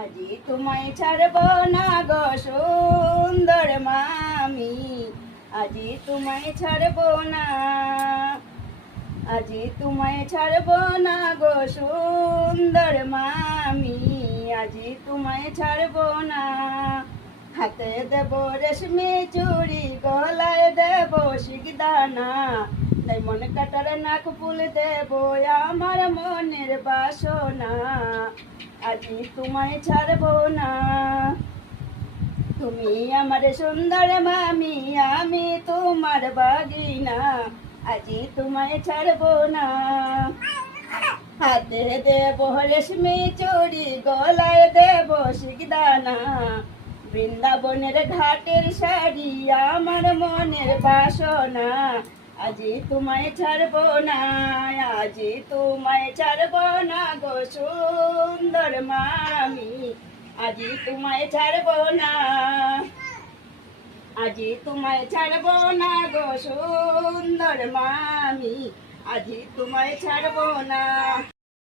আজি তোমায় ছাড়ব না গো সুন্দর মামি, আজি তোমায় ছাড়ব না, আজি তোমায় ছাড়ব না গো সুন্দর মামি, আজি তোমায় ছাড়ব না। হাতে দেব রেশমি চুড়ি, গলায় দেব শিকদানা, তাই মন কাটার নাক ফুল দেব আমার মনের বাসনা, আজি তোমায় ছাড়ব না। তুমি আমার সুন্দর মামি, আমি তোমার বাগিনা, আজি তোমায় ছাড়ব না। হাতে দেব রেশমি চুড়ি, গলায় দেব শিকদানা, বৃন্দাবনের ঘাটের শাড়ি আমার মনের বাসনা, আজি তোমায় ছাড়ব না, আজি তোমায় ছাড়ব না গো সুন্দর মামি, আজি তোমায় ছাড়ব না, আজি তোমায় ছাড়ব না গো সুন্দর মামি, আজি তোমায় ছাড়ব না।